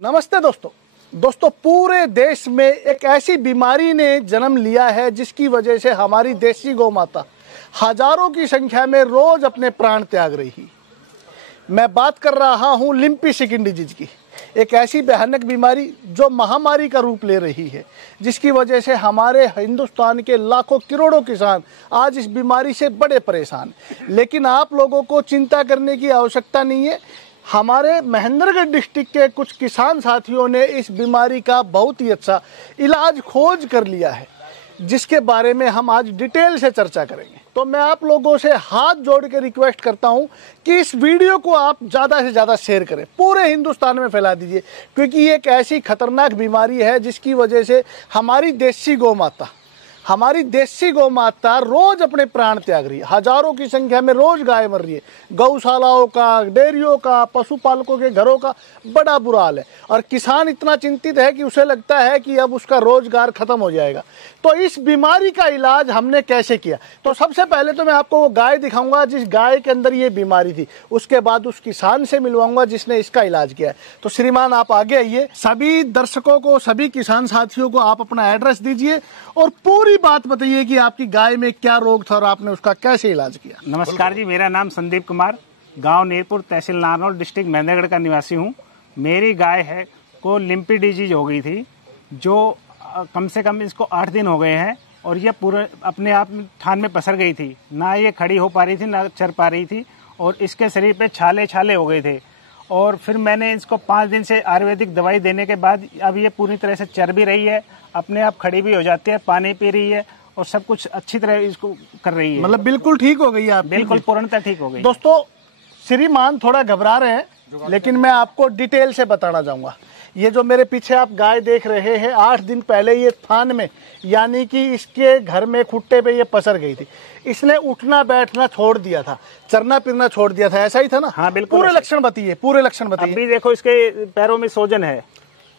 नमस्ते दोस्तों पूरे देश में एक ऐसी बीमारी ने जन्म लिया है जिसकी वजह से हमारी देसी गौ माता हजारों की संख्या में रोज अपने प्राण त्याग रही। मैं बात कर रहा हूं लिम्पी स्किन डिजीज की, एक ऐसी भयानक बीमारी जो महामारी का रूप ले रही है, जिसकी वजह से हमारे हिंदुस्तान के लाखों करोड़ों किसान आज इस बीमारी से बड़े परेशान। लेकिन आप लोगों को चिंता करने की आवश्यकता नहीं है। हमारे महेंद्रगढ़ डिस्ट्रिक्ट के कुछ किसान साथियों ने इस बीमारी का बहुत ही अच्छा इलाज खोज कर लिया है, जिसके बारे में हम आज डिटेल से चर्चा करेंगे। तो मैं आप लोगों से हाथ जोड़ के रिक्वेस्ट करता हूं कि इस वीडियो को आप ज़्यादा से ज़्यादा शेयर करें, पूरे हिंदुस्तान में फैला दीजिए, क्योंकि ये एक ऐसी खतरनाक बीमारी है जिसकी वजह से हमारी देसी गौ माता रोज अपने प्राण त्याग रही है। हजारों की संख्या में रोज गाय मर रही है। गौशालाओं का, डेयरियों का, पशुपालकों के घरों का बड़ा बुरा हाल है और किसान इतना चिंतित है कि उसे लगता है कि अब उसका रोजगार खत्म हो जाएगा। तो इस बीमारी का इलाज हमने कैसे किया, तो सबसे पहले तो मैं आपको वो गाय दिखाऊंगा जिस गाय के अंदर ये बीमारी थी, उसके बाद उस किसान से मिलवाऊंगा जिसने इसका इलाज किया है। तो श्रीमान आप आगे आइए। सभी दर्शकों को, सभी किसान साथियों को आप अपना एड्रेस दीजिए और पूरी बात बताइए कि आपकी गाय में क्या रोग था और आपने उसका कैसे इलाज किया। नमस्कार जी, मेरा नाम संदीप कुमार, गांव नीरपुर, तहसील नारनौल, डिस्ट्रिक्ट महेंद्रगढ़ का निवासी हूं। मेरी गाय है को लिम्पी डिजीज हो गई थी, जो कम से कम इसको 8 दिन हो गए हैं और ये पूरे अपने आप थान में पसर गई थी। ना ये खड़ी हो पा रही थी, ना चर पा रही थी और इसके शरीर पे छाले छाले हो गए थे। और फिर मैंने इसको 5 दिन से आयुर्वेदिक दवाई देने के बाद अब ये पूरी तरह से चर भी रही है, अपने आप खड़ी भी हो जाती है, पानी पी रही है और सब कुछ अच्छी तरह इसको कर रही है। मतलब बिल्कुल ठीक हो गई आप? बिल्कुल पूर्णतः ठीक हो गई। दोस्तों श्रीमान थोड़ा घबरा रहे हैं, लेकिन मैं आपको डिटेल से बताना चाहूंगा। ये जो मेरे पीछे आप गाय देख रहे हैं, 8 दिन पहले ये थान में, यानी कि इसके घर में खुट्टे पे ये पसर गई थी। इसने उठना बैठना छोड़ दिया था, चरना फिरना छोड़ दिया था, ऐसा ही था ना? हाँ बिल्कुल। पूरे लक्षण बताइए, पूरे लक्षण बताइए। अभी देखो इसके पैरों में सोजन है।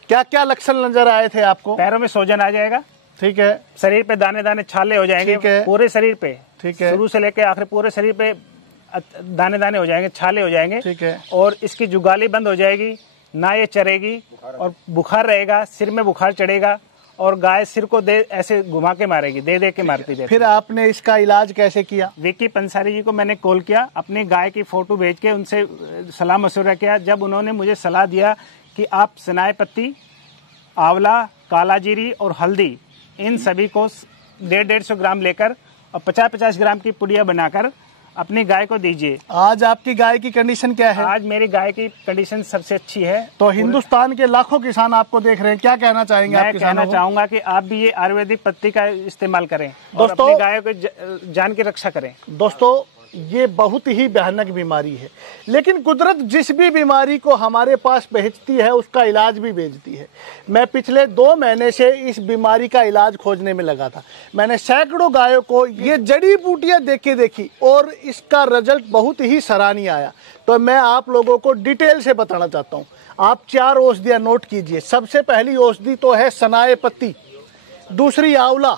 क्या क्या लक्षण नजर आए थे आपको? पैरों में सोजन आ जाएगा, ठीक है। शरीर पे दाने दाने छाले हो जाएंगे, ठीक है। पूरे शरीर पे, ठीक है। शुरू से लेकर आखिर पूरे शरीर पे दाने दाने हो जाएंगे, छाले हो जाएंगे, ठीक है। और इसकी जुगाली बंद हो जाएगी, ना ये चरेगी और बुखार रहेगा, सिर में बुखार चढ़ेगा और गाय सिर को दे ऐसे घुमा के मारेगी, दे दे के मारती रहती। फिर आपने इसका इलाज कैसे किया? विकी पंसारी जी को मैंने कॉल किया, अपनी गाय की फोटो भेज के उनसे सलाह मशवरा किया। जब उन्होंने मुझे सलाह दिया कि आप सनाए पत्ती, आंवला, काला जीरी और हल्दी, इन सभी को 150-150 ग्राम लेकर और 50-50 ग्राम की पुड़िया बनाकर अपनी गाय को दीजिए। आज आपकी गाय की कंडीशन क्या है? आज मेरी गाय की कंडीशन सबसे अच्छी है। तो हिंदुस्तान के लाखों किसान आपको देख रहे हैं, क्या कहना चाहेंगे? मैं कहना चाहूंगा कि आप भी ये आयुर्वेदिक पत्ती का इस्तेमाल करें और दोस्तों, अपनी गायों को जान की रक्षा करें। दोस्तों ये बहुत ही भयानक बीमारी है, लेकिन कुदरत जिस भी बीमारी को हमारे पास भेजती है उसका इलाज भी भेजती है। मैं पिछले 2 महीने से इस बीमारी का इलाज खोजने में लगा था। मैंने सैकड़ों गायों को ये जड़ी बूटियां देखी और इसका रिजल्ट बहुत ही सराहनीय आया। तो मैं आप लोगों को डिटेल से बताना चाहता हूँ। आप 4 औषधियाँ नोट कीजिए। सबसे पहली औषधि तो है सनाए पत्ती, दूसरी आंवला,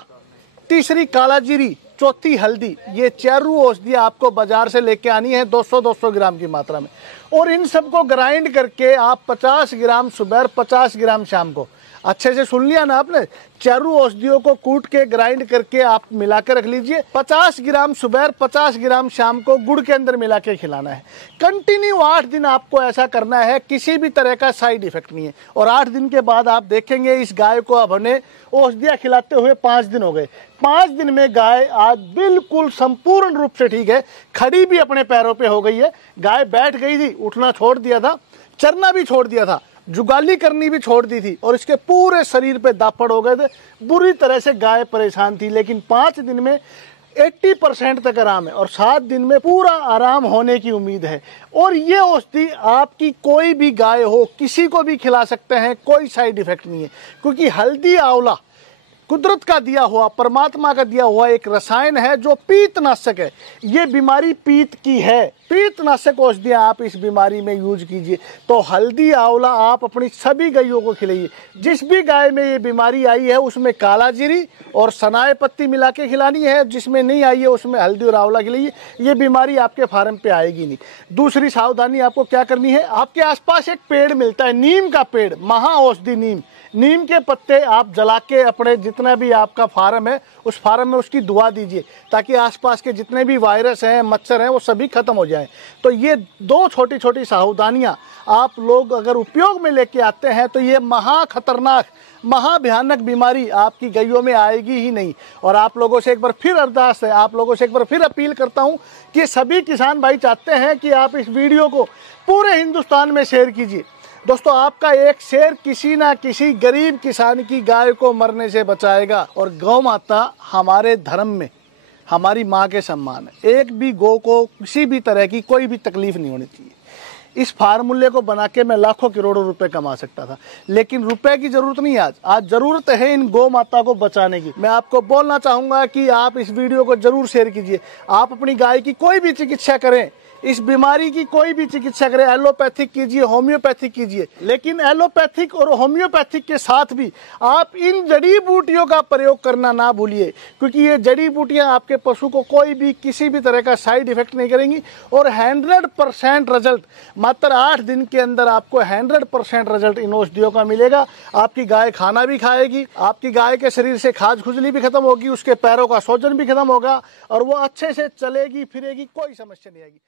तीसरी काला जीरी, चौथी हल्दी। ये 4 औषधियाँ आपको बाजार से लेके आनी है 200-200 ग्राम की मात्रा में, और इन सबको ग्राइंड करके आप 50 ग्राम सुबह, 50 ग्राम शाम को, अच्छे से सुन लिया ना आपने, 4 औषधियों को कूट के ग्राइंड करके आप मिला के रख लीजिए। 50 ग्राम सुबह, 50 ग्राम शाम को गुड़ के अंदर मिला के खिलाना है। कंटिन्यू 8 दिन आपको ऐसा करना है, किसी भी तरह का साइड इफेक्ट नहीं है। और 8 दिन के बाद आप देखेंगे इस गाय को अब हमने औषधियाँ खिलाते हुए 5 दिन हो गए। 5 दिन में गाय आज बिल्कुल संपूर्ण रूप से ठीक है, खड़ी भी अपने पैरों पे हो गई है। गाय बैठ गई थी, उठना छोड़ दिया था, चरना भी छोड़ दिया था, जुगाली करनी भी छोड़ दी थी और इसके पूरे शरीर पे दापड़ हो गए थे। बुरी तरह से गाय परेशान थी, लेकिन 5 दिन में 80% तक आराम है और 7 दिन में पूरा आराम होने की उम्मीद है। और ये औषधि आपकी कोई भी गाय हो, किसी को भी खिला सकते हैं, कोई साइड इफेक्ट नहीं है, क्योंकि हल्दी, आंवला कुदरत का दिया हुआ, परमात्मा का दिया हुआ एक रसायन है जो पीतनाशक है। ये बीमारी पीत की है, पीतनाशक औषधियाँ आप इस बीमारी में यूज कीजिए। तो हल्दी आंवला आप अपनी सभी गायों को खिलाइए। जिस भी गाय में ये बीमारी आई है उसमें काला जीरी और सनाए पत्ती मिला के खिलानी है, जिसमें नहीं आई है उसमें हल्दी और आंवला खिलाइए। ये बीमारी आपके फार्म पे आएगी नहीं। दूसरी सावधानी आपको क्या करनी है, आपके आसपास एक पेड़ मिलता है, नीम का पेड़, महा औषधि नीम। नीम के पत्ते आप जला के अपने जितना भी आपका फार्म है उस फार्म में उसकी दुआ दीजिए, ताकि आसपास के जितने भी वायरस हैं, मच्छर हैं, वो सभी खत्म हो जाएं। तो ये 2 छोटी छोटी सावधानियां आप लोग अगर उपयोग में लेके आते हैं तो ये महा खतरनाक, महा भयानक बीमारी आपकी गायों में आएगी ही नहीं। और आप लोगों से एक बार फिर अरदास है, आप लोगों से एक बार फिर अपील करता हूं कि सभी किसान भाई चाहते हैं कि आप इस वीडियो को पूरे हिंदुस्तान में शेयर कीजिए। दोस्तों, आपका एक शेयर किसी ना किसी गरीब किसान की गाय को मरने से बचाएगा। और गौ माता हमारे धर्म में हमारी माँ के सम्मान है। एक भी गौ को किसी भी तरह की कोई भी तकलीफ नहीं होनी चाहिए। इस फार्मूले को बना के मैं लाखों करोड़ों रुपए कमा सकता था, लेकिन रुपए की जरूरत नहीं। आज जरूरत है इन गौ माता को बचाने की। मैं आपको बोलना चाहूंगा कि आप इस वीडियो को जरूर शेयर कीजिए। आप अपनी गाय की कोई भी चिकित्सा करें, इस बीमारी की कोई भी चिकित्सा करें, एलोपैथिक कीजिए, होम्योपैथिक कीजिए, लेकिन एलोपैथिक और होम्योपैथिक के साथ भी आप इन जड़ी बूटियों का प्रयोग करना ना भूलिए, क्योंकि ये जड़ी बूटियां आपके पशु को कोई भी किसी भी तरह का साइड इफेक्ट नहीं करेंगी। और 100% रिजल्ट मात्र 8 दिन के अंदर आपको 100% रिजल्ट इन औषधियों का मिलेगा। आपकी गाय खाना भी खाएगी, आपकी गाय के शरीर से खाज खुजली भी खत्म होगी, उसके पैरों का सूजन भी खत्म होगा और वो अच्छे से चलेगी फिरेगी, कोई समस्या नहीं आएगी।